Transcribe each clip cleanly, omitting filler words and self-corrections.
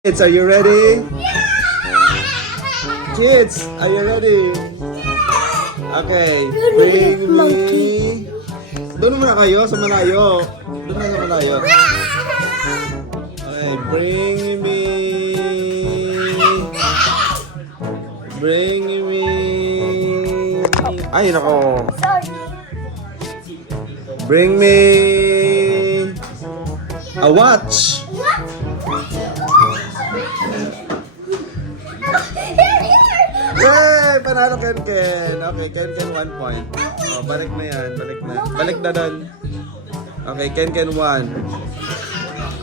Kids, are you ready? Kids, are you ready? Okay, bring me... Doon muna kayo sa malayo. Doon na sa malayo. Okay, bring me... Bring me... Ay, nako. Bring me... A watch. Yay! Panalo Ken. Okay, Ken 1 point. Oh, balik na yan. Balik na doon. Okay, Ken 1.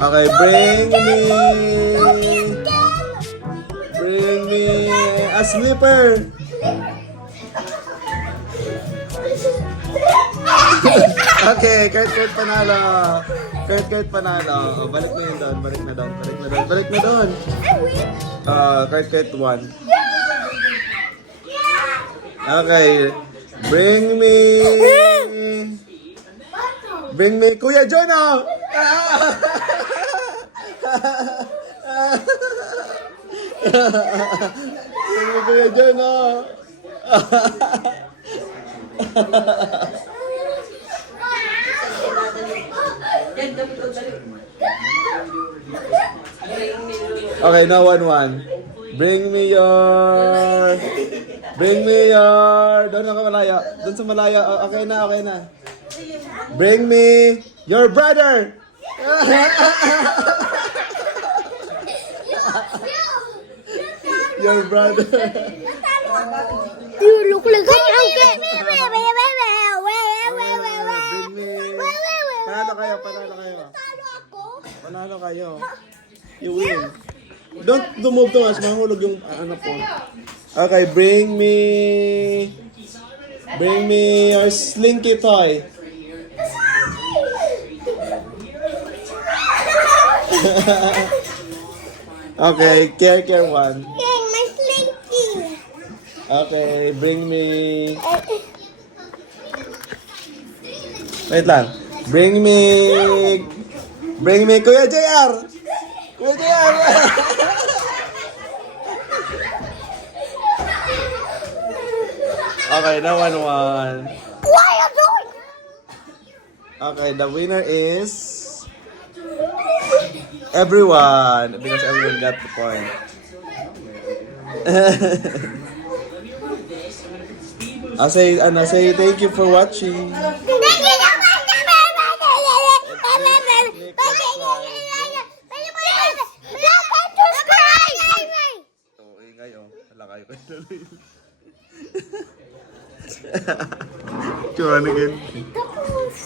Okay, bring me a slipper. Okay, Kurt panalo. Kurt panalo. Oh, balik na yun doon. Balik na doon. Kurt 1. Okay. Bring me Kuya Jono. Bring me Kuya Jono. Okay, now 1-1. Bring me your... Doon ako malaya. Doon sa malaya. Okay na. Bring me your brother. Your brother. You look like okay. Panalo kayo. You win. Don't move to us. Mahulog yung ano po. Okay, bring me your slinky toy. Okay, care 1. My slinky. Okay, bring me... Wait lang. Bring me Kuya JR. Kuya JR. Okay, now 1-1. Why are you doing? Okay, the winner is everyone because everyone got the point. Say thank you for watching. Oh, ingay oh. Hala kayo kayo. Cuman again. Tapos.